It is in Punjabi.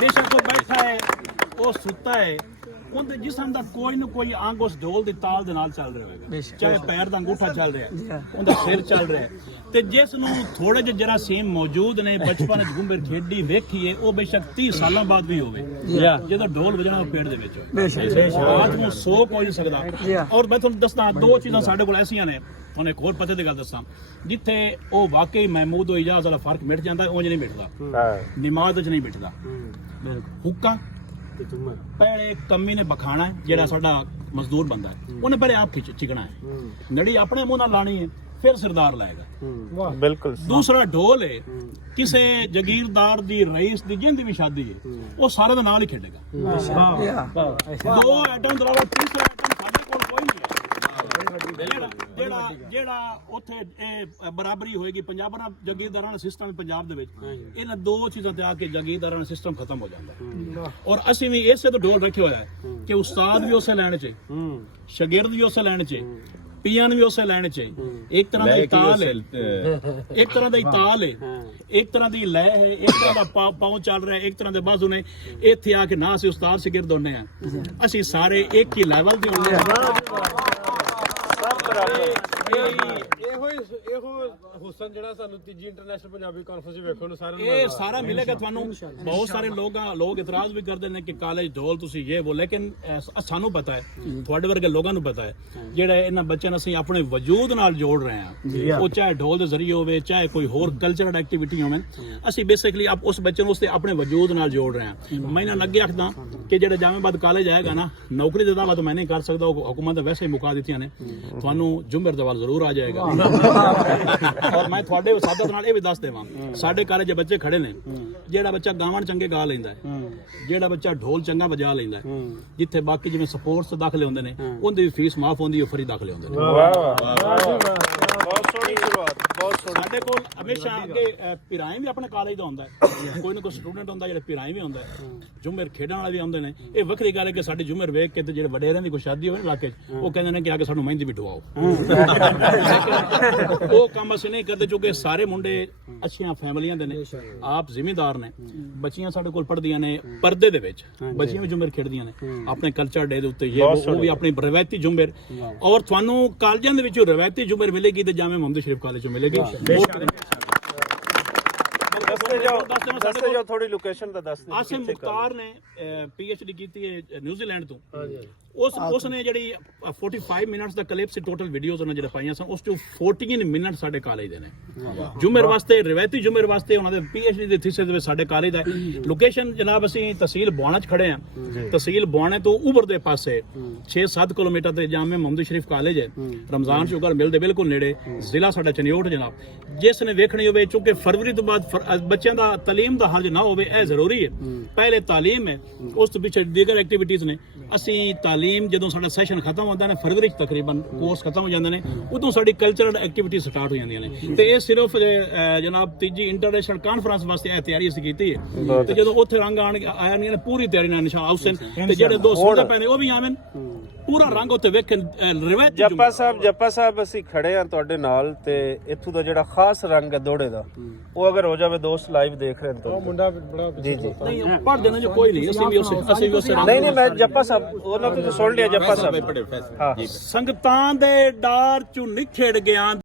बेशक वो बैठा है, वो सुता है, ਉਹਦੇ ਜਿਸਮ ਦਾ ਕੋਈ ਨਾ ਕੋਈ ਅੰਗ ਉਸ ਢੋਲ ਦੀ ਤਾਲ ਦੇ ਨਾਲ ਚੱਲ ਰਿਹਾ ਹੋਵੇਗਾ, ਚਾਹੇ ਪੈਰ ਦਾ ਅੰਗੂਠਾ ਚੱਲ ਰਿਹਾ, ਉਹਦਾ ਸਿਰ ਚੱਲ ਰਿਹਾ, ਤੇ ਜਿਸ ਨੂੰ ਥੋੜੇ ਜਿਹੇ ਜਰਾਸੀਮ ਮੌਜੂਦ ਨੇ ਬਚਪਨ ਵਿੱਚ ਘੁੰਮਰ ਖੇਡੀ ਵੇਖੀਏ, ਉਹ ਬੇਸ਼ੱਕ 30 ਸਾਲਾਂ ਬਾਅਦ ਵੀ ਹੋਵੇ, ਜਦੋਂ ਢੋਲ ਵਜਣਾ ਪੇਟ ਦੇ ਵਿੱਚ ਰਾਤ ਨੂੰ ਸੋ ਕੋਈ ਨਹੀਂ ਸਕਦਾ। ਔਰ ਮੈਂ ਤੁਹਾਨੂੰ ਦੱਸਦਾ ਦੋ ਚੀਜ਼ਾਂ ਸਾਡੇ ਕੋਲ ਐਸੀਆਂ ਨੇ, ਤੁਹਾਨੂੰ ਇੱਕ ਹੋਰ ਪਤੇ ਦੀ ਗੱਲ ਦੱਸਾਂ, ਜਿੱਥੇ ਉਹ ਵਾਕਈ ਮਹਿਮੂਦ ਉਹ ਇਜਾਜ਼ ਵਾਲਾ ਫਰਕ ਮਿਟ ਜਾਂਦਾ, ਉਂਝ ਨਹੀਂ ਮਿਟਦਾ, ਨਮਾਜ਼ ਵਿੱਚ ਨਹੀਂ ਮਿਟਦਾ। ਹੁੱਕਾ ਪਹਿਲੇ ਕਮੀ ਨੇ ਬਖਾਣਾ ਹੈ, ਜਿਹੜਾ ਸਾਡਾ ਮਜ਼ਦੂਰ ਬੰਦਾ ਹੈ, ਉਹਨੇ ਪਹਿਲੇ ਆਪ ਚਿਕਣਾ ਹੈ, ਨੜੀ ਆਪਣੇ ਮੂੰਹ ਨਾਲ ਲਾਣੀ ਹੈ, ਫਿਰ ਸਰਦਾਰ ਲਾਏਗਾ। ਬਿਲਕੁਲ। ਦੂਸਰਾ ਢੋਲ ਹੈ, ਕਿਸੇ ਜਗੀਰਦਾਰ ਦੀ ਰਈਸ ਦੀ ਜਿੰਦੀ ਵੀ ਸ਼ਾਦੀ ਹੈ, ਉਹ ਸਾਰੇ ਦੇ ਨਾਲ ਹੀ ਖੇਡੇਗਾ। ਦੋ ਆਈਟਮ ਤੋਂ ਇਲਾਵਾ ਤੀਸਰਾ ਆਈਟਮ ਸਾਡੇ ਕੋਲ ਕੋਈ ਨਹੀਂ ਹੈ। ਜਿਹੜਾ ਉੱਥੇ ਇਹ ਬਰਾਬਰੀ ਹੋਏਗੀ ਪੰਜਾਬਾਂ ਨਾਲ ਜਗੀਰਦਾਰਾਂ ਦਾ ਸਿਸਟਮ ਪੰਜਾਬ ਦੇ ਵਿੱਚ, ਇਹਨਾਂ ਦੋ ਚੀਜ਼ਾਂ ਤੇ ਆ ਕੇ ਜਗੀਰਦਾਰਾਂ ਦਾ ਸਿਸਟਮ ਖਤਮ ਹੋ ਜਾਂਦਾ ਹੈ। ਔਰ ਅਸੀਂ ਵੀ ਇਸੇ ਤੋਂ ਢੋਲ ਰੱਖਿਆ ਹੋਇਆ ਹੈ ਕਿ ਉਸਤਾਦ ਵੀ ਉਸੇ ਲੈਣ 'ਚ, ਸ਼ਾਗਿਰਦ ਵੀ ਉਸੇ ਲੈਣ 'ਚ, ਪੀਅਨ ਵੀ ਉਸੇ ਲੈਣ 'ਚ। ਇੱਕ ਤਰ੍ਹਾਂ ਦਾ ਤਾਲ ਹੈ, ਇੱਕ ਤਰ੍ਹਾਂ ਦਾ ਤਾਲ ਹੈ, ਇੱਕ ਤਰ੍ਹਾਂ ਦੀ ਲੈ ਹੈ, ਇੱਕ ਤਰ੍ਹਾਂ ਦਾ ਪਾਉ ਚੱਲ ਰਿਹਾ, ਇੱਕ ਤਰ੍ਹਾਂ ਦੇ ਬਾਜ਼ੂ ਨੇ। ਇੱਥੇ ਆ ਕੇ ਨਾ ਅਸੀਂ ਉਸਤਾਦ ਸ਼ਾਗਿਰਦ ਹੁੰਦੇ ਹਾਂ, ਅਸੀਂ ਸਾਰੇ ਇੱਕ ਹੀ ਲੈਵਲ ਦੇ ਹੁੰਦੇ ਹਾਂ। ਹੁਸਨ ਜਿਹੜਾ ਸਾਨੂੰ ਤੀਜੀ ਇੰਟਰਨੈਸ਼ਨਲ ਪੰਜਾਬੀ ਕਾਨਫਰੰਸ ਵੇਖਣ ਨੂੰ ਇਹ ਸਾਰਾ ਮਿਲੇਗਾ ਤੁਹਾਨੂੰ। ਬਹੁਤ ਸਾਰੇ ਲੋਕ ਇਤਰਾਜ਼ ਵੀ ਕਰਦੇ ਨੇ ਕਿ ਕਾਲਜ ਢੋਲ ਤੁਸੀਂ ਇਹ ਬੋਲ, ਲੇਕਿਨ ਸਾਨੂੰ ਪਤਾ ਹੈ, ਤੁਹਾਡੇ ਵਰਗੇ ਲੋਕਾਂ ਨੂੰ ਪਤਾ ਹੈ, ਜਿਹੜਾ ਇਹਨਾਂ ਬੱਚਿਆਂ ਨੂੰ ਅਸੀਂ ਆਪਣੇ ਵਜੂਦ ਨਾਲ ਜੋੜ ਰਹੇ ਹਾਂ, ਉਹ ਚਾਹੇ ਢੋਲ ਦੇ ਜ਼ਰੀਏ ਹੋਵੇ, ਚਾਹੇ ਕੋਈ ਹੋਰ ਕਲਚਰਲ ਐਕਟੀਵਿਟੀ ਹੋਵੇ, ਅਸੀਂ ਬੇਸਿਕਲੀ ਉਸ ਬੱਚੇ ਨੂੰ ਉਸਦੇ ਆਪਣੇ ਵਜੂਦ ਨਾਲ ਜੋੜ ਰਹੇ ਹਾਂ। ਮੈਂ ਇਹਨਾਂ ਅੱਗੇ ਆਖਦਾ ਕਿ ਜਿਹੜਾ ਜਾਮੇਬਾਦ ਕਾਲਜ ਆਏਗਾ ਨਾ, ਨੌਕਰੀ ਦਾ ਦਾਅਵਾ ਤਾਂ ਮੈਂ ਨਹੀਂ ਕਰ ਸਕਦਾ, ਉਹ ਹੁਕੂਮਤ ਵੈਸੇ ਹੀ ਮੁਕਾ ਦਿੱਤੀਆਂ ਨੇ, ਤੁਹਾਨੂੰ ਜੁਮਰ ਦਾ ਵੱਲ ਜ਼ਰੂਰ ਆ ਜਾਏਗਾ। ਔਰ ਮੈਂ ਤੁਹਾਡੇ ਸਾਦਤ ਨਾਲ ਇਹ ਵੀ ਦੱਸ ਦੇਵਾਂ, ਸਾਡੇ ਕਾਲਜ ਦੇ ਬੱਚੇ ਖੜੇ ਨੇ, ਜਿਹੜਾ ਬੱਚਾ ਗਾਵਣ ਚੰਗੇ ਗਾ ਲੈਂਦਾ ਹੈ, ਜਿਹੜਾ ਬੱਚਾ ਢੋਲ ਚੰਗਾ ਵਜਾ ਲੈਂਦਾ ਹੈ, ਜਿੱਥੇ ਬਾਕੀ ਜਿਵੇਂ ਸਪੋਰਟਸ ਦਾਖਲੇ ਹੁੰਦੇ ਨੇ ਉਹਦੀ ਵੀ ਫੀਸ ਮਾਫ ਹੁੰਦੀ, ਉਹ ਫਰੀ ਦਾਖਲੇ ਹੁੰਦੇ ਨੇ। ਸਾਡੇ ਕੋਲ ਹਮੇਸ਼ਾ ਅੱਗੇ ਪਿਰਾਏ ਵੀ ਆਪਣੇ ਕਾਲਜ ਦਾ ਹੁੰਦਾ ਹੈ, ਕੋਈ ਨਾ ਕੋਈ ਸਟੂਡੈਂਟ ਹੁੰਦਾ ਜਿਹੜਾ ਪਿਰਾਏ ਵੀ ਹੁੰਦਾ ਹੈ, ਜੁਮਰ ਖੇਡਣ ਵਾਲੇ ਵੀ ਆਉਂਦੇ ਨੇ। ਇਹ ਵੱਖਰੀ ਗੱਲ ਹੈ ਕਿ ਸਾਡੇ ਜੁਮਰ ਵੇਖ ਕੇ ਤੇ ਜਿਹੜੇ ਵਡੇਰਿਆਂ ਦੀ ਕੋਈ ਸ਼ਾਦੀ ਹੋਵੇ ਨਾ ਇਲਾਕੇ 'ਚ, ਉਹ ਕਹਿੰਦੇ ਨੇ ਕਿ ਆ ਕੇ ਸਾਨੂੰ ਮਹਿੰਦੀ ਵੀ ਢਵਾਓ। ਉਹ ਕੰਮ ਅਸੀਂ ਨਹੀਂ ਕਰਦੇ, ਕਿਉਂਕਿ ਸਾਰੇ ਮੁੰਡੇ ਅੱਛੀਆਂ ਫੈਮਲੀਆਂ ਦੇ ਨੇ, ਆਪ ਜ਼ਿਮੀਂਦਾਰ ਨੇ, ਬੱਚੀਆਂ ਸਾਡੇ ਕੋਲ ਪੜ੍ਹਦੀਆਂ ਨੇ ਪਰਦੇ ਦੇ ਵਿੱਚ, ਬੱਚੀਆਂ ਵੀ ਜੁਮਰ ਖੇਡਦੀਆਂ ਨੇ ਆਪਣੇ ਕਲਚਰ ਡੇ ਦੇ ਉੱਤੇ, ਉਹ ਵੀ ਆਪਣੀ ਰਵਾਇਤੀ ਜੁਮਰ। ਔਰ ਤੁਹਾਨੂੰ ਕਾਲਜਾਂ ਦੇ ਵਿੱਚੋਂ ਰਵਾਇਤੀ ਜੁਮਰ ਮਿਲੇਗੀ ਤੇ ਜਾਮੇ ਮੁਹੰਮਦ ਸ਼ਰੀਫ ਕਾਲਜ ਚੋਂ ਮਿਲੇਗੀ। ਦੱਸਦੇ ਜੋ ਥੋੜੀ ਲੋਕੇਸ਼ਨ ਦਾ ਦੱਸ ਦਿਓ। ਆਸਿਮ ਮੁਖਤਾਰ ਨੇ PhD ਕੀਤੀ ਹੈ ਨਿਊਜ਼ੀਲੈਂਡ ਤੋਂ। ਉਸਨੇ ਜਿਹੜੀ 45 ਮਿੰਟਸ ਦਾ ਕਲਿੱਪ ਸੀ, ਟੋਟਲ ਵੀਡੀਓਜ਼ ਉਹਨਾਂ ਜਿਹੜੇ ਪਾਈਆਂ ਸਨ, ਉਸ ਤੋਂ 14 ਮਿੰਟ ਸਾਡੇ ਕਾਲਜ ਦੇ ਨੇ ਜੁਮਰ ਵਾਸਤੇ, ਰਵਾਇਤੀ ਜੁਮਰ ਵਾਸਤੇ। ਉਹਨਾਂ ਦੇ PhD ਦੇ ਥੀਸਿਸ ਦੇ ਵਿੱਚ ਸਾਡੇ ਕਾਲਜ ਦਾ ਲੋਕੇਸ਼ਨ ਜਨਾਬ, ਅਸੀਂ ਤਹਿਸੀਲ ਬੁਆਣਾ 'ਚ ਖੜੇ ਹਾਂ। ਤਹਿਸੀਲ ਬੁਆਣੇ ਤੋਂ ਉਬਰ ਦੇ ਪਾਸੇ 6-7 ਕਿਲੋਮੀਟਰ ਤੇ ਜਾਮੇ ਮੁਹੰਮਦ ਸ਼ਰੀਫ ਕਾਲਜ ਹੈ, ਰਮਜ਼ਾਨ ਸ਼ੂਗਰ ਮਿਲ ਦੇ ਬਿਲਕੁਲ ਨੇੜੇ। ਜ਼ਿਲ੍ਹਾ ਸਾਡਾ ਚਨਿਓਟ ਜਨਾਬ। ਜਿਸ ਨੇ ਵੇਖਣੀ ਹੋਵੇ, ਚੂੰਕਿ ਫਰਵਰੀ ਤੋਂ ਬਾਅਦ ਬੱਚਿਆਂ ਦਾ ਤਾਲੀਮ ਦਾ ਹਰਜ ਨਾ ਹੋਵੇ, ਇਹ ਜ਼ਰੂਰੀ ਹੈ। ਪਹਿਲੇ ਤਾਲੀਮ ਹੈ, ਉਸ ਤੋਂ ਪਿੱਛੇ ਦੀਗਰ ਐਕਟੀਵਿਟੀਜ਼ ਨੇ। ਅਸੀਂ ਤਾਲੀਮ ਜਦੋਂ ਸਾਡਾ ਸੈਸ਼ਨ ਖਤਮ ਹੁੰਦਾ ਨੇ, ਫਰਵਰੀ 'ਚ ਤਕਰੀਬਨ ਕੋਰਸ ਖਤਮ ਹੋ ਜਾਂਦੇ ਨੇ, ਉਦੋਂ ਸਾਡੀ ਕਲਚਰਲ ਐਕਟੀਵਿਟੀ ਸਟਾਰਟ ਹੋ ਜਾਂਦੀਆਂ ਨੇ। ਤੇ ਇਹ ਸਿਰਫ ਜਨਾਬ ਤੀਜੀ ਇੰਟਰਨੈਸ਼ਨਲ ਕਾਨਫਰੰਸ ਵਾਸਤੇ ਇਹ ਤਿਆਰੀ ਅਸੀਂ ਕੀਤੀ ਹੈ। ਤੇ ਜਦੋਂ ਉੱਥੇ ਰੰਗ ਆਉਣਗੇ ਪੂਰੀ ਤਿਆਰੀ ਨਾਲ ਨਿਸ਼ਾਨ ਹੁਸੈਨ ਤੇ ਜਿਹੜੇ ਦੋ ਸੋਹਣੇ ਪੈਣੇ ਉਹ ਵੀ ਆਵਣ, ਪੂਰਾ ਰੰਗ ਉੱਥੇ ਵੇਖਣ। ਰਵਾਇਤੀ ਜੱਪਾ ਸਾਹਿਬ ਅਸੀਂ ਖੜੇ ਆ ਤੁਹਾਡੇ ਨਾਲ, ਤੇ ਇੱਥੋਂ ਦਾ ਜਿਹੜਾ ਖਾਸ ਰੰਗ ਹੈ ਦੋੜੇ ਦਾ, ਉਹ ਅਗਰ ਹੋ ਜਾਵੇ, ਦੋਸਤ ਲਾਈਵ ਦੇਖ ਰਹੇ ਨੇ ਤਾਂ ਮੁੰਡਾ ਬੜਾ ਜੀ ਜੀ ਨਹੀਂ ਪੜ ਦੇਣਾ ਜੋ ਕੋਈ ਨਹੀਂ, ਅਸੀਂ ਵੀ ਉਸੇ ਨਹੀਂ ਮੈਂ ਜੱਪਾ ਸਾਹਿਬ ਉਹਨਾਂ ਤੋਂ ਸੁਣ ਲਿਆ। ਜੱਪਾ ਸਾਹਿਬ ਸੰਗਤਾਂ ਦੇ ਡਾਰ ਚੋਂ ਨਿਖੜ ਗਿਆ।